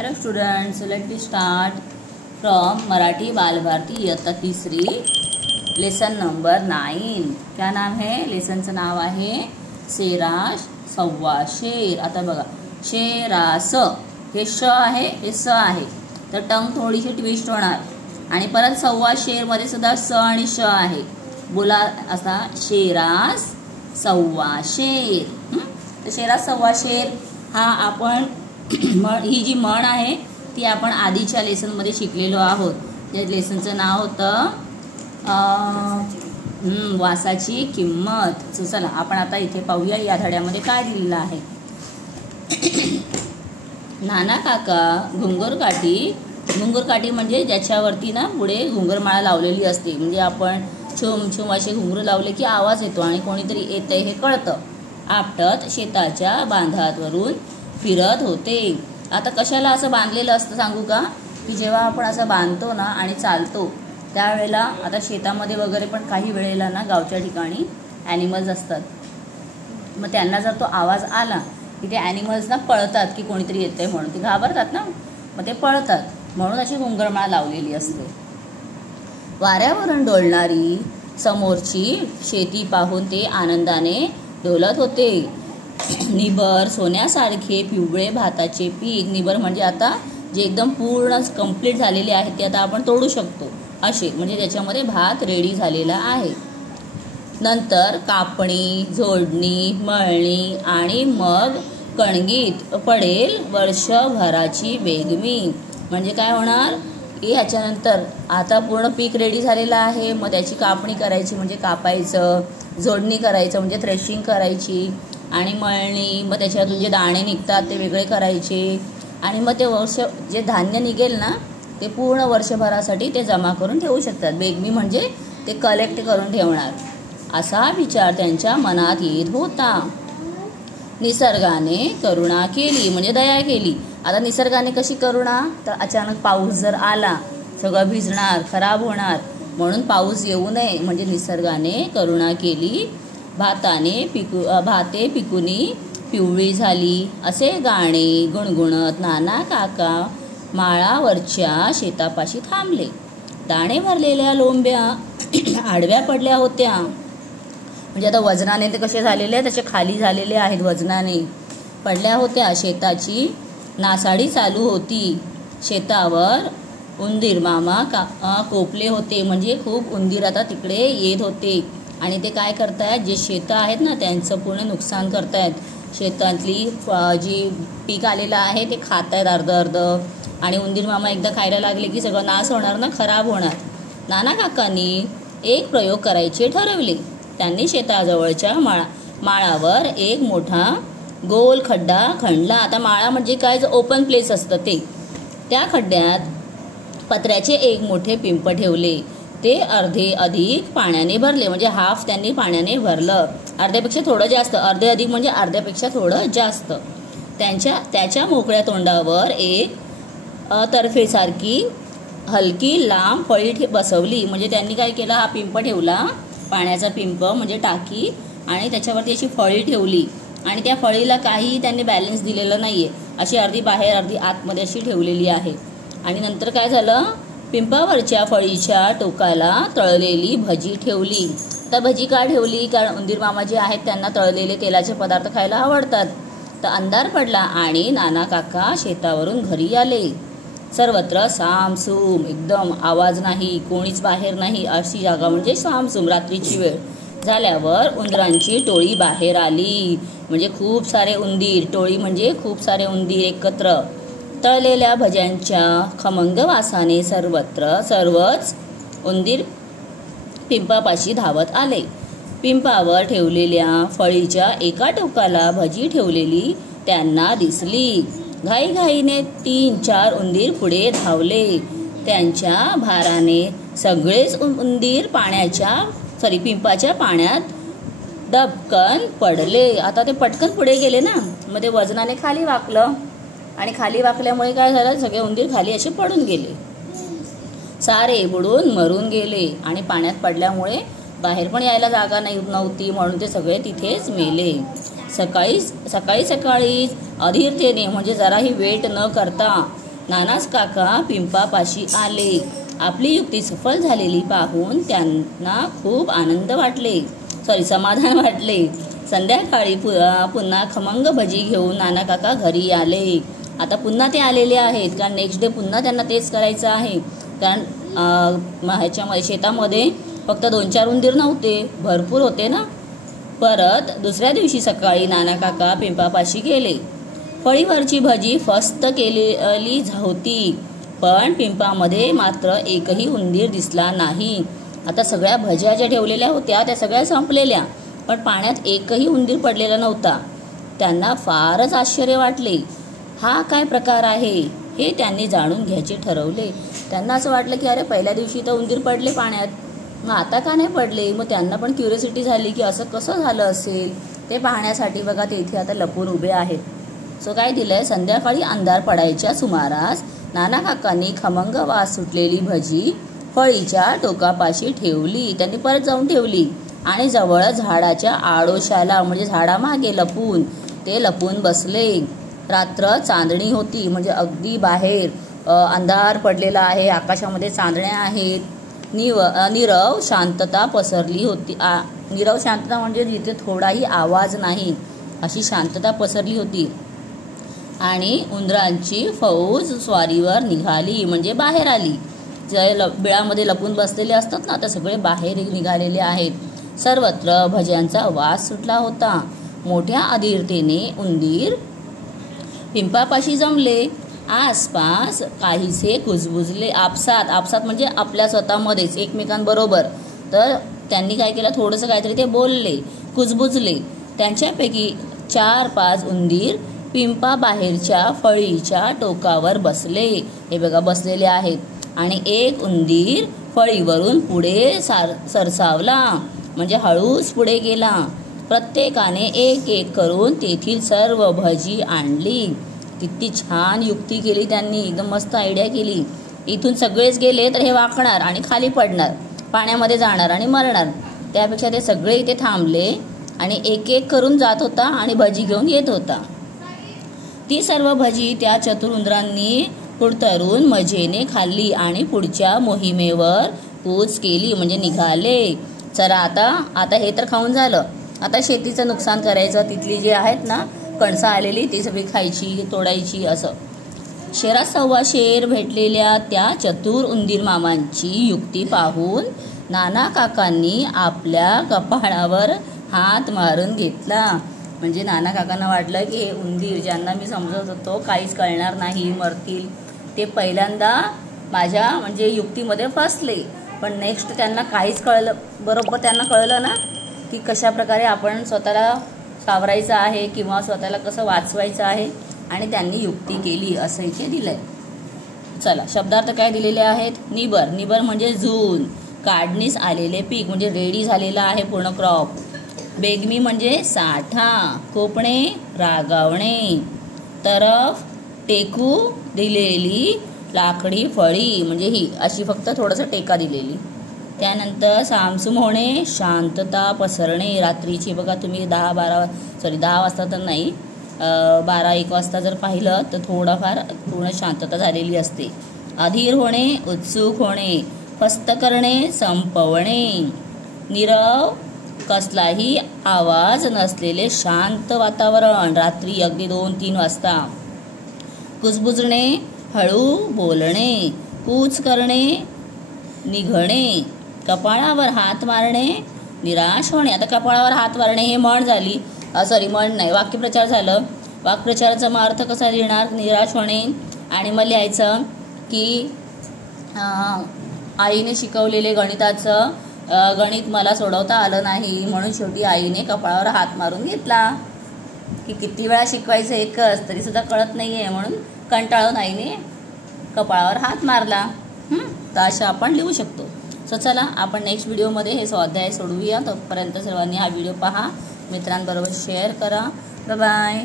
Hello students, let me start from Marathi Balbharati इयत्ता तिसरी lesson number 9। क्या नाम है? लेसनचं नाव आहे शेरास सव्वा शेर। आता बघा, शेरास हे श आहे, हे स आहे, तर टंग थोडीशी ट्विस्ट होणार। आणि परत सव्वा शेरमध्ये सुद्धा स आणि श आहे। बोला असा शेरास सव्वा शेर। तर शेरास सव्वा शेर हा आपण ही जी म्हण आहे ती आपण आधीच्या लेसनमध्ये शिकलेलो आहोत। त्या लेसनचं नाव होतं वासाची किंमत। चला आपण आता इथे पाहूया या धड्यामध्ये काय दिलेलं आहे। नाना काका घुंगुरकाठी म्हणजे ज्याच्यावरती ना पुढे घुंगरमाळा लावलेली असते, म्हणजे आपण छुम छुम असे घुंगरू लावले की आवाज येतो आणि कोणीतरी येतंय हे कळतं। आपटत शेताच्या बांधावरून फिरत होते। आता कशाला असं बांधलेलं असतं सांगू का? की जेव्हा आपण असं बांधतो ना आणि चालतो त्यावेळेला, आता शेतामध्ये वगैरे पण काही वेळेला ना गावच्या ठिकाणी ॲनिमल्स असतात, मग त्यांना जर तो आवाज आला की ते ॲनिमल्स ना पळतात की कोणीतरी येतंय म्हणून, ते घाबरतात ना, मग ते पळतात, म्हणून अशी घुंगरमाळा लावलेली असते। वाऱ्यावरून डोलणारी समोरची शेती पाहून ते आनंदाने डोलत होते। निबर सोन्यासारखे पिवळे भाताचे पीक, निबर म्हणजे आता जे एकदम पूर्ण कंप्लीट झालेले आहेत ते आता आपण तोडू शकतो असे, म्हणजे त्याच्यामध्ये भात रेडी झालेला आहे। नंतर कापणी, झोडणी, मळणी आणि मग कणगीत पडेल वर्षभराची बेगमी। म्हणजे काय होणार की ह्याच्यानंतर आता पूर्ण पीक रेडी झालेलं आहे, मग त्याची कापणी करायची म्हणजे कापायचं, झोडणी करायचं म्हणजे थ्रेशिंग करायची, आणि मळणी, मग त्याच्यातून जे दाणे निघतात ते वेगळे करायचे, आणि मग ते जे धान्य निघेल ना ते पूर्ण वर्षभरासाठी ते जमा करून ठेवू शकतात। बेगमी म्हणजे ते कलेक्ट करून ठेवणार, असा विचार त्यांच्या मनात येत होता। निसर्गाने करुणा केली म्हणजे दया केली। आता निसर्गाने कशी करुणा? तर अचानक पाऊस जर आला सगळं भिजणार, खराब होणार, म्हणून पाऊस येऊ नये म्हणजे निसर्गाने करुणा केली। भाते पिकुनी पिवळी झाली असे गाणे गुणगुणत नाना काका माळावरच्या शेतापाशी थांबले। दाणे भरलेल्या लोंब्या आडव्या पडल्या होत्या, म्हणजे आता वजनाने ते कसे झालेले आहेत, त्याचे खाली झालेले आहेत, वजनाने पडल्या होत्या। शेताची नासाडी चालू होती। शेतावर उंदीर मामा कोपले होते, म्हणजे खूप उंदीर आता तिकडे येत होते आणि ते काय करतायत, जे शेतं आहेत ना त्यांचं पूर्ण नुकसान करतायत। शेतातली जी पीक आलेलं आहे ते खात आहेत अर्ध, आणि उंदीर मामा एकदा खायला लागले की सगळं नाश होणार ना, खराब होणार। नाना काकांनी एक प्रयोग करायचे ठरवले। त्यांनी शेताजवळच्या माळावर एक मोठा गोल खड्डा खणला। आता माळा म्हणजे काय, जो ओपन प्लेस असतं ते, त्या खड्ड्यात पत्र्याचे एक मोठे पिंप ठेवले। ते अर्धे अधिक पाण्याने भरले, म्हणजे हाफ त्यांनी पाण्याने भरलं, अर्ध्यापेक्षा थोडं जास्त, अर्धे अधिक म्हणजे अर्ध्यापेक्षा थोडं जास्त। त्याच्या मोकळ्या तोंडावर एक तर्फेसारखी हलकी लांब फळी बसवली, म्हणजे त्यांनी काय केलं, हा पिंप ठेवला, पाण्याचा पिंप म्हणजे टाकी, आणि त्याच्यावरती अशी फळी ठेवली, आणि त्या फळीला काही त्यांनी बॅलन्स दिलेलं नाहीये, अशी अर्धी बाहेर अर्धी आतमध्ये अशी ठेवलेली आहे। आणि नंतर काय झालं, पिंपावरच्या फळीच्या टोकाला तळलेली भजी ठेवली। तर भजी का ठेवली? कारण उंदीर मामा जे आहेत त्यांना तळलेले तेलाचे पदार्थ खायला आवडतात। तर अंधार पडला आणि नाना काका शेतावरून घरी आले। सर्वत्र सामसूम, एकदम आवाज नाही, कोणीच बाहेर नाही, अशी जागा म्हणजे सामसूम। रात्रीची वेळ झाल्यावर उंदरांची टोळी बाहेर आली, म्हणजे खूप सारे उंदीर, टोळी म्हणजे खूप सारे उंदीर एकत्र। तळलेल्या भज्यांच्या खमंग वासाने सर्वच उंदीर पिंपापाशी धावत आले। पिंपावर ठेवलेल्या फळीच्या एका टोकाला भजी ठेवलेली त्यांना दिसली। घाईघाईने 3-4 उंदीर पुढे धावले। त्यांच्या भाराने सगळेच उंदीर पिंपाच्या पाण्यात दबकन पडले। आता ते पटकन पुढे गेले ना, मग ते वजनाने खाली वाकलं, आणि खाली वाकल्यामुळे काय झालं, सगळे उंदीर खाली असे पडून गेले, सारे बुडून मरून गेले। आणि पाण्यात पडल्यामुळे बाहेर पण यायला जागा नव्हती, म्हणून ते सगळे तिथेच मेले। सकाळी अधीरतेने म्हणजे जराही वेट न करता नानाच काका पिंपापाशी आले. आपली युक्ती सफल झालेली पाहून त्यांना खूप समाधान वाटले. संध्याकाळी पुन्हा खमंग भजी घेऊन नाना काका घरी आले. आता पुन्हा ते आलेले आहेत, कारण नेक्स्ट डे पुन्हा त्यांना तेच करायचं आहे. कारण ह्याच्यामध्ये शेतामध्ये फक्त 2-4 उंदीर नव्हते, भरपूर होते ना. परत दुसऱ्या दिवशी सकाळी नाना काका पिंपापाशी गेले. फळीवरची भजी फस्त केलेली होती, पण पिंपामध्ये मात्र एकही उंदीर दिसला नाही. आता सगळ्या भज्या ज्या ठेवलेल्या होत्या त्या सगळ्या संपलेल्या, पण पाण्यात एकही उंदीर पडलेला नव्हता. त्यांना फारच आश्चर्य वाटले. हा काय प्रकार आहे हे त्यांनी जाणून घ्यायचे ठरवले. त्यांना असं वाटलं की अरे पहिल्या दिवशी तर उंदीर पडले पाण्यात, मग आता का नाही पडले. मग त्यांना पण क्युरिओसिटी झाली की असं कसं झालं असेल. ते पाहण्यासाठी बघा ते इथे आता लपून उभे आहेत. सो काय दिलंय, संध्याकाळी अंधार पडायच्या सुमारास नाना काकांनी खमंग वास सुटलेली भजी फळीच्या टोकापाशी ठेवली. त्यांनी परत जाऊन ठेवली आणि जवळ झाडाच्या आडोशाला म्हणजे झाडामागे लपून बसले. रात्र चांदणी होती, म्हणजे अगदी बाहेर अंधार पडलेला आहे, आकाशामध्ये चांदण्या आहेत. नीरव शांतता पसरली होती. नीरव शांतता म्हणजे जिथे थोडाही आवाज नाही अशी शांतता पसरली होती. आणि उंदरांची फौज स्वारीवर निघाली, म्हणजे बाहेर आली. जे बिळामध्ये लपून बसलेले असतात ना, तर सगळे बाहेर निघालेले आहेत. सर्वत्र भज्यांचा वास सुटला होता. मोठ्या अधीरतेने उंदीर पिंपापाशी जमले. आसपास काहीसे कुजबुजले. आपसात म्हणजे आपल्या स्वतःमध्येच एकमेकांबरोबर. तर त्यांनी काय केलं, थोडंसं काहीतरी ते बोलले, कुजबुजले. त्यांच्यापैकी 4-5 उंदीर पिंपा बाहेरच्या फळीच्या टोकावर बसले. हे बघा बसलेले आहेत. आणि एक उंदीर फळीवरून पुढे सरसावला, म्हणजे हळूच पुढे गेला. प्रत्येकाने एक करून तेथील सर्व भजी आणली. किती छान युक्ती केली त्यांनी, एकदम मस्त आयडिया केली. इथून सगळेच गेले तर हे वाकणार आणि खाली पडणार, पाण्यामध्ये जाणार आणि मरणार. त्यापेक्षा ते सगळे इथे थांबले आणि एक करून जात होता आणि भजी घेऊन येत होता. ती सर्व भजी त्या चतुर उंदरांनी कुडतरून मजेने खाल्ली आणि पुढच्या मोहिमेवर कूच केली, म्हणजे निघाले. चला आता हे तर खाऊन झालं. आता शेतीचं नुकसान करायचं. तिथली जी आहेत ना कणसं आलेली ती सगळी खायची, तोडायची. असं शेरात सव्वा शेर भेटलेल्या त्या चतुर उंदीर मामांची युक्ती पाहून नाना काकांनी आपल्या कपाळावर हात मारून घेतला. म्हणजे नाना काकांना वाटलं की हे उंदीर ज्यांना मी समजत होतो काहीच कळणार नाही, मरतील, ते पहिल्यांदा माझ्या म्हणजे युक्तीमध्ये फसले. पण नेक्स्ट त्यांना काहीच कळलं. बरोबर त्यांना कळलं ना की कशा प्रकारे आपण स्वतःला सावरायचं आहे किंवा स्वतःला कसं वाचवायचं आहे, आणि त्यांनी युक्ती केली असं इथे दिलंय. चला शब्दार्थ काय दिलेले आहेत. निबर म्हणजे जून, काढणीस आलेले पीक म्हणजे रेडी झालेला आहे पूर्ण क्रॉप. बेगमी म्हणजे साठा, कोपणे रागावणे. तरफ टेकू दिलेली लाकडी फळी म्हणजे ही अशी फक्त थोडंसं टेका दिलेली. त्यानंतर सामसूम होणे, शांतता पसरणे. रात्रीची बघा तुम्ही 10 वाजता तर नाही, 12-1 वाजता जर पाहिलं तर थोडाफार पूर्ण शांतता झालेली असते. अधीर होणे, उत्सुक होणे. फस्त करणे, संपवणे. नीरव, कसलाही आवाज नसलेले शांत वातावरण, रात्री अगदी 2-3 वाजता. कुजबुजणे, हळू बोलणे. कूच करणे, निघणे. कपाळावर हात मारणे, निराश होणे. आता कपाळावर हात मारणे हे म्हण झाली, म्हण नाही, वाक्यप्रचार झालं. वाक्प्रचाराचा मग अर्थ कसा लिहिणार, निराश होणे. आणि मग लिहायचं की आईने शिकवलेले गणिताचं गणित मला सोडवता आलं नाही, म्हणून शेवटी आईने कपाळावर हात मारून घेतला. की किती वेळा शिकवायचं एकच तरी सुद्धा कळत नाहीये, म्हणून कंटाळून आईने कपाळावर हात मारला. तर अशा आपण लिहू शकतो. सो चला आपण नेक्स्ट व्हिडिओमध्ये हे स्वाध्याय सोडवूया. तोपर्यंत सर्वांनी हा व्हिडिओ पहा, मित्रांबरोबर शेअर करा. बाय.